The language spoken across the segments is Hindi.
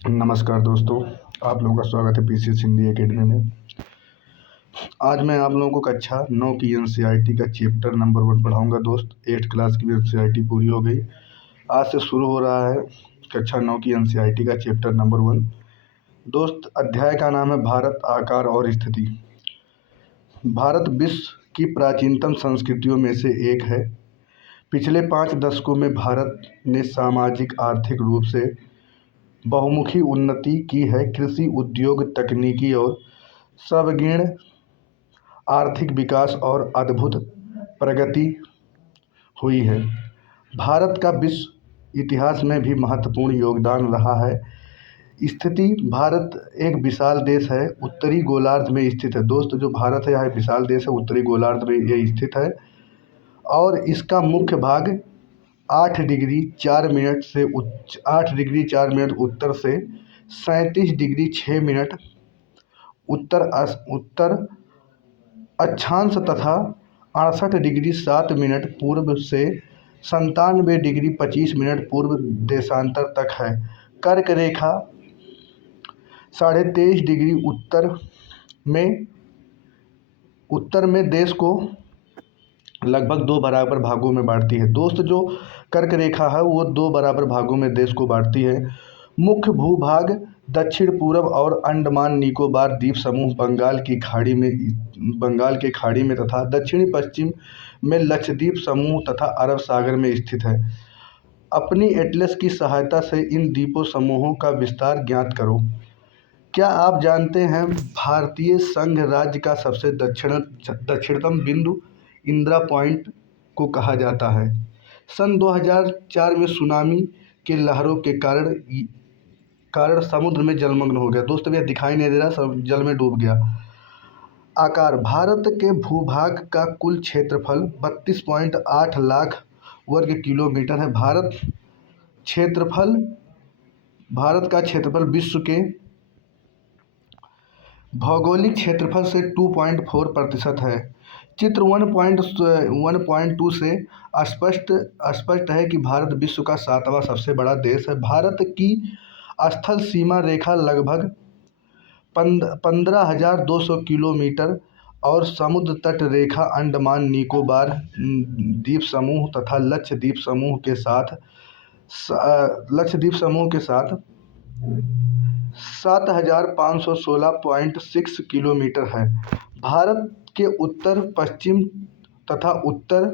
नमस्कार दोस्तों, आप लोगों का स्वागत है पीसीएस हिंदी एकेडमी में। आज मैं आप लोगों को कक्षा 9 की एनसीईआरटी का चैप्टर नंबर 1 पढ़ाऊंगा। दोस्त 8th क्लास की भी एनसीईआरटी पूरी हो गई। आज से शुरू हो रहा है कक्षा 9 की एनसीईआरटी का चैप्टर नंबर 1। दोस्त, अध्याय का नाम है भारत, आकार और स्थिति। भारत विश्व की प्राचीनतम संस्कृतियों में से एक है। पिछले 5 दशकों में भारत ने सामाजिक आर्थिक रूप से बहुमुखी उन्नति की है। कृषि, उद्योग, तकनीकी और सर्वांगीण आर्थिक विकास और अद्भुत प्रगति हुई है। भारत का विश्व इतिहास में भी महत्वपूर्ण योगदान रहा है। स्थिति: भारत एक विशाल देश है, उत्तरी गोलार्ध में स्थित है। दोस्त, जो भारत है यह विशाल देश है, उत्तरी गोलार्ध में यह स्थित है और इसका मुख्य भाग 8 डिग्री 4 मिनट से 8 डिग्री 4 मिनट उत्तर से 37 डिग्री 6 मिनट उत्तर अक्षांश तथा 68 डिग्री 7 मिनट पूर्व से 97 डिग्री 25 मिनट पूर्व देशांतर तक है। कर्क रेखा 23.5 डिग्री उत्तर में देश को लगभग 2 बराबर भागों में बांटती है। दोस्त, जो कर्क रेखा है वो 2 बराबर भागों में देश को बांटती है। मुख्य भूभाग दक्षिण पूर्व और अंडमान निकोबार द्वीप समूह बंगाल के खाड़ी में तथा दक्षिणी पश्चिम में लक्षद्वीप समूह तथा अरब सागर में स्थित है। अपनी एटलस की सहायता से इन द्वीपों समूहों का विस्तार ज्ञात करो। क्या आप जानते हैं भारतीय संघ राज्य का सबसे दक्षिणतम बिंदु इंदिरा पॉइंट को कहा जाता है। सन 2004 में सुनामी के लहरों के कारण समुद्र में जलमग्न हो गया। दोस्तों, यह दिखाई नहीं दे रहा, सब जल में डूब गया। आकार: भारत के भूभाग का कुल क्षेत्रफल 32.8 लाख वर्ग किलोमीटर है। भारत का क्षेत्रफल विश्व के भौगोलिक क्षेत्रफल से 2.4% है। चित्र 1.2 से स्पष्ट है कि भारत विश्व का 7वां सबसे बड़ा देश है। भारत की स्थल सीमा रेखा लगभग 15,200 किलोमीटर और समुद्र तट रेखा अंडमान निकोबार द्वीप समूह तथा लक्षद्वीप समूह के साथ 7,516.6 किलोमीटर है। भारत के उत्तर पश्चिम तथा उत्तर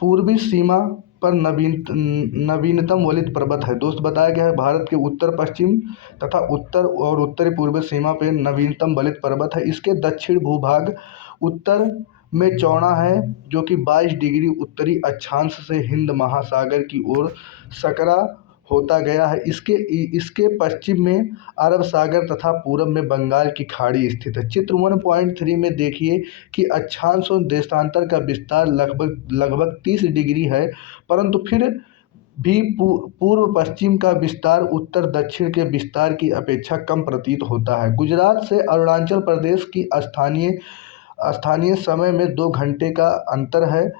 पूर्वी सीमा पर नवीनतम वलित पर्वत है। दोस्त, बताया गया है भारत के उत्तर पश्चिम तथा उत्तर और उत्तरी पूर्वी सीमा पर नवीनतम वलित पर्वत है। इसके दक्षिण भूभाग उत्तर में चौड़ा है, जो कि 22 डिग्री उत्तरी अक्षांश से हिंद महासागर की ओर सकरा होता गया है। इसके पश्चिम में अरब सागर तथा पूर्व में बंगाल की खाड़ी स्थित है। चित्र 1.3 में देखिए कि अक्षांश और देशांतर का विस्तार लगभग 30 डिग्री है, परंतु फिर भी पूर्व पश्चिम का विस्तार उत्तर दक्षिण के विस्तार की अपेक्षा कम प्रतीत होता है। गुजरात से अरुणाचल प्रदेश की स्थानीय समय में 2 घंटे का अंतर है।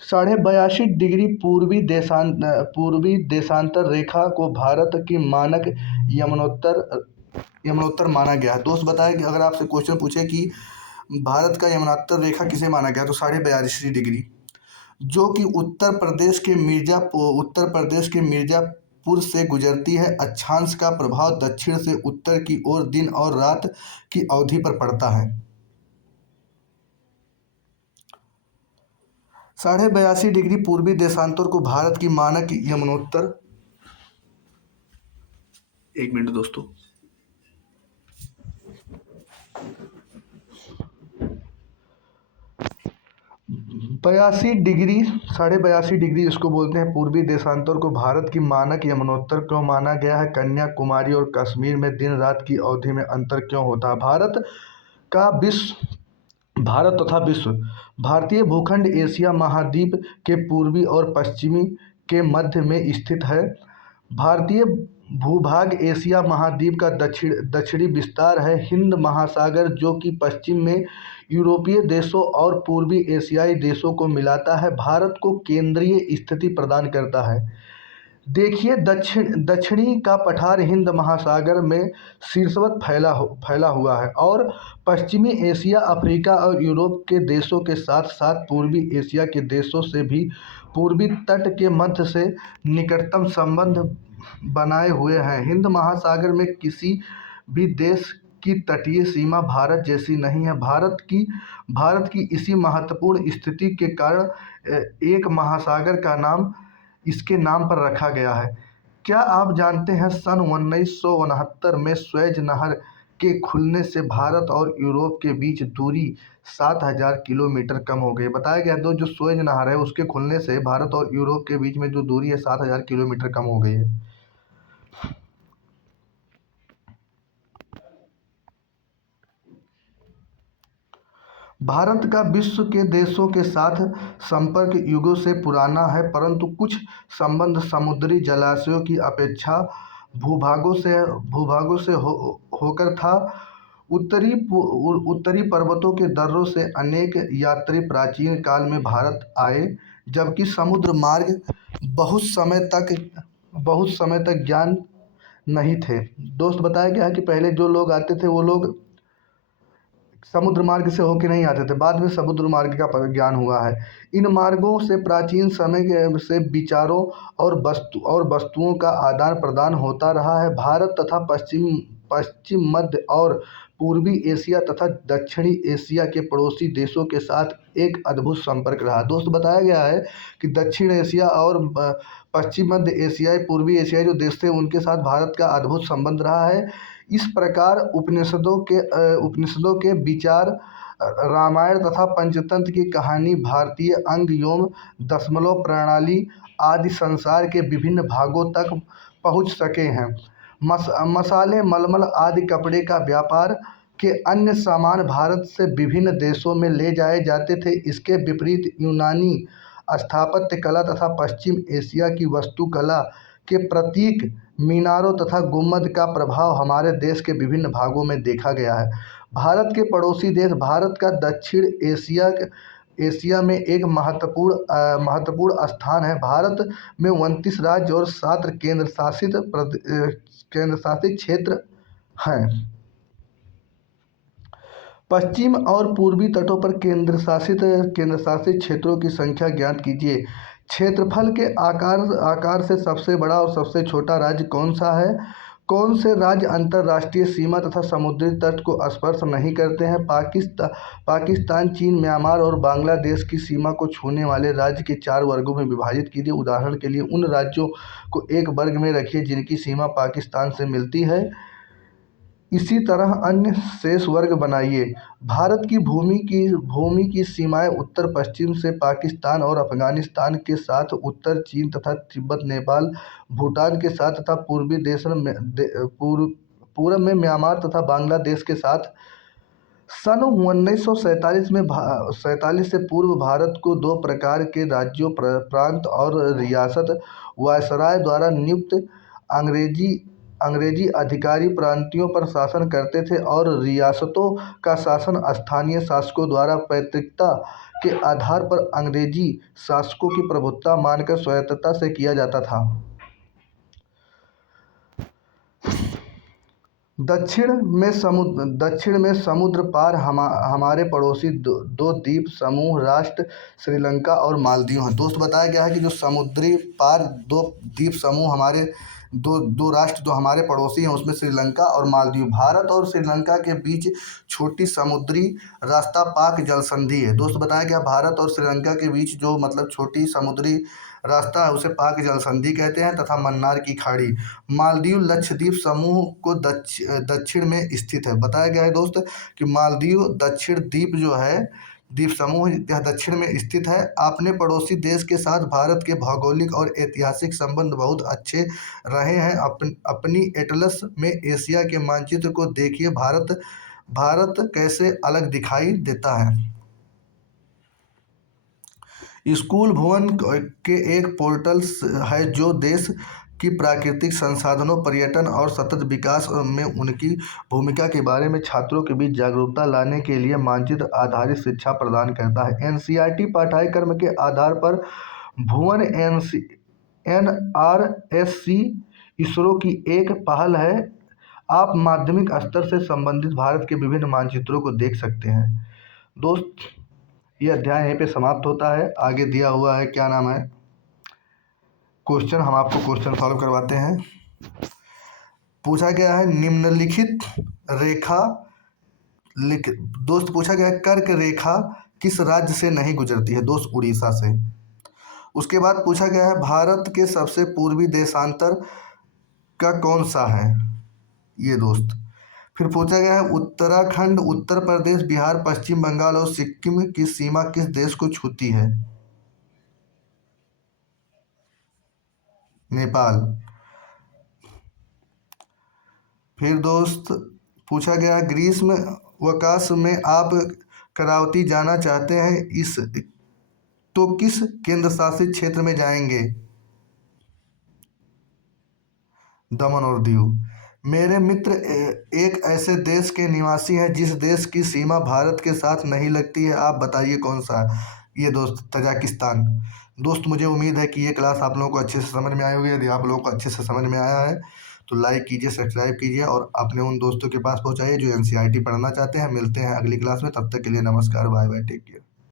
82.5 डिग्री पूर्वी देशांतर रेखा को भारत की मानक यमनोत्तर माना गया है। दोस्त, बताएं कि अगर आपसे क्वेश्चन पूछे कि भारत का यमनोत्तर रेखा किसे माना गया, तो 42.5 डिग्री, जो कि उत्तर प्रदेश के मिर्जापुर से गुजरती है। अक्षांश का प्रभाव दक्षिण से उत्तर की ओर दिन और रात की अवधि पर पड़ता है। 82.5 डिग्री पूर्वी देशांतर को भारत की मानक यमनोत्तर 1 मिनट दोस्तों। 82.5 डिग्री इसको बोलते हैं पूर्वी देशांतर को भारत की मानक यमनोत्तर क्यों माना गया है? कन्याकुमारी और कश्मीर में दिन रात की अवधि में अंतर क्यों होता है? भारत तथा विश्व: भारतीय भूखंड एशिया महाद्वीप के पूर्वी और पश्चिमी के मध्य में स्थित है। भारतीय भूभाग एशिया महाद्वीप का दक्षिणी विस्तार है। हिंद महासागर, जो कि पश्चिम में यूरोपीय देशों और पूर्वी एशियाई देशों को मिलाता है, भारत को केंद्रीय स्थिति प्रदान करता है। देखिए, दक्षिणी का पठार हिंद महासागर में शीर्षवत फैला हुआ है और पश्चिमी एशिया, अफ्रीका और यूरोप के देशों के साथ साथ पूर्वी एशिया के देशों से भी पूर्वी तट के मध्य से निकटतम संबंध बनाए हुए हैं। हिंद महासागर में किसी भी देश की तटीय सीमा भारत जैसी नहीं है। भारत की इसी महत्वपूर्ण स्थिति के कारण एक महासागर का नाम इसके नाम पर रखा गया है। क्या आप जानते हैं सन 1969 में स्वेज नहर के खुलने से भारत और यूरोप के बीच दूरी 7,000 किलोमीटर कम हो गई। बताया गया जो स्वेज नहर है उसके खुलने से भारत और यूरोप के बीच में जो दूरी है 7,000 किलोमीटर कम हो गई है। भारत का विश्व के देशों के साथ संपर्क युगों से पुराना है, परंतु कुछ संबंध समुद्री जलाशयों की अपेक्षा भूभागों से होकर था। उत्तरी पर्वतों के दर्रों से अनेक यात्री प्राचीन काल में भारत आए, जबकि समुद्र मार्ग बहुत समय तक ज्ञान नहीं थे। दोस्त, बताया गया है कि पहले जो लोग आते थे वो लोग समुद्र मार्ग से होके नहीं आते थे, बाद में समुद्र मार्ग का ज्ञान हुआ है। इन मार्गों से प्राचीन समय से विचारों और वस्तुओं का आदान प्रदान होता रहा है। भारत तथा पश्चिम मध्य और पूर्वी एशिया तथा दक्षिणी एशिया के पड़ोसी देशों के साथ एक अद्भुत संपर्क रहा। दोस्त, बताया गया है कि दक्षिण एशिया और पश्चिम मध्य एशियाई पूर्वी एशियाई जो देश थे उनके साथ भारत का अद्भुत संबंध रहा है। इस प्रकार उपनिषदों के विचार, रामायण तथा पंचतंत्र की कहानी, भारतीय अंग एवं दशमलव प्रणाली आदि संसार के विभिन्न भागों तक पहुँच सके हैं। मसाले, मलमल आदि कपड़े का व्यापार के अन्य सामान भारत से विभिन्न देशों में ले जाए जाते थे। इसके विपरीत यूनानी स्थापत्य कला तथा पश्चिम एशिया की वास्तुकला के प्रतीक मीनारों तथा गुंबद का प्रभाव हमारे देश के विभिन्न भागों में देखा गया है। भारत के पड़ोसी देश भारत का दक्षिण एशिया में एक महत्वपूर्ण स्थान है। भारत में 29 राज्य और 7 केंद्र शासित क्षेत्र हैं। पश्चिम और पूर्वी तटों पर केंद्रशासित क्षेत्रों की संख्या ज्ञात कीजिए। क्षेत्रफल के आकार से सबसे बड़ा और सबसे छोटा राज्य कौन सा है? कौन से राज्य अंतर्राष्ट्रीय सीमा तथा समुद्री तट को स्पर्श नहीं करते हैं? पाकिस्तान, चीन, म्यांमार और बांग्लादेश की सीमा को छूने वाले राज्य के 4 वर्गों में विभाजित कीजिए। उदाहरण के लिए उन राज्यों को एक वर्ग में रखिए जिनकी सीमा पाकिस्तान से मिलती है। इसी तरह अन्य शेष वर्ग बनाइए। भारत की भूमि की सीमाएं उत्तर पश्चिम से पाकिस्तान और अफगानिस्तान के साथ, उत्तर चीन तथा तिब्बत, नेपाल, भूटान के साथ तथा पूर्व में म्यांमार तथा बांग्लादेश के साथ। सन 1947 से पूर्व भारत को 2 प्रकार के राज्यों, प्रांत और रियासत वायसराय द्वारा नियुक्त अंग्रेजी अधिकारी प्रांतीयों पर शासन करते थे और रियासतों का शासन स्थानीय शासकों द्वारा पैतृकता के आधार पर अंग्रेजी शासकों की प्रभुत्व मानकर स्वायत्तता से किया जाता था। दक्षिण में समुद्र पार हमारे पड़ोसी दो द्वीप समूह राष्ट्र श्रीलंका और मालदीव हैं। दोस्त, बताया गया है कि जो समुद्री पार 2 द्वीप समूह हमारे दो राष्ट्र जो हमारे पड़ोसी हैं उसमें श्रीलंका और मालदीव। भारत और श्रीलंका के बीच छोटी समुद्री रास्ता पाक जल संधि है। दोस्त, बताया गया भारत और श्रीलंका के बीच जो छोटी समुद्री रास्ता है उसे पाक जल संधि कहते हैं तथा मन्नार की खाड़ी। मालदीव लक्षद्वीप समूह को दक्षिण में स्थित है। बताया गया है दोस्त कि मालदीव दक्षिण द्वीप जो है द्वीप समूह यह दक्षिण में स्थित है। अपने पड़ोसी देश के साथ भारत के भौगोलिक और ऐतिहासिक संबंध बहुत अच्छे रहे हैं। अपनी एटलस में एशिया के मानचित्र को देखिए। भारत कैसे अलग दिखाई देता है। स्कूल भवन के एक पोर्टल है जो देश की प्राकृतिक संसाधनों, पर्यटन और सतत विकास में उनकी भूमिका के बारे में छात्रों के बीच जागरूकता लाने के लिए मानचित्र आधारित शिक्षा प्रदान करता है। एनसीईआरटी पाठ्यक्रम के आधार पर भुवन NRSC इसरो की एक पहल है। आप माध्यमिक स्तर से संबंधित भारत के विभिन्न मानचित्रों को देख सकते हैं। दोस्त, ये अध्याय यहीं पे समाप्त होता है। आगे दिया हुआ है, क्या नाम है, क्वेश्चन। हम आपको क्वेश्चन सॉल्व करवाते हैं। पूछा गया है निम्नलिखित रेखा दोस्त पूछा गया है कर्क रेखा किस राज्य से नहीं गुजरती है? दोस्त, उड़ीसा से। उसके बाद पूछा गया है भारत के सबसे पूर्वी देशांतर का कौन सा है? ये दोस्त। फिर पूछा गया है उत्तराखंड, उत्तर प्रदेश, बिहार, पश्चिम बंगाल और सिक्किम की सीमा किस देश को छूती है? नेपाल। फिर दोस्त पूछा गया ग्रीष्म अवकाश में आप करावती जाना चाहते हैं, इस तो किस केंद्र शासित क्षेत्र में जाएंगे? दमन और दीव। मेरे मित्र एक ऐसे देश के निवासी हैं जिस देश की सीमा भारत के साथ नहीं लगती है, आप बताइए कौन सा है? ये दोस्त तजाकिस्तान। दोस्त, मुझे उम्मीद है कि ये क्लास आप लोगों को अच्छे से समझ में आई होगी। यदि आप लोगों को अच्छे से समझ में आया है तो लाइक कीजिए, सब्सक्राइब कीजिए और अपने उन दोस्तों के पास पहुंचाइए जो NCERT पढ़ना चाहते हैं। मिलते हैं अगली क्लास में, तब तक के लिए नमस्कार, बाय बाय, टेक केयर।